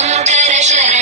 Shankar Sharan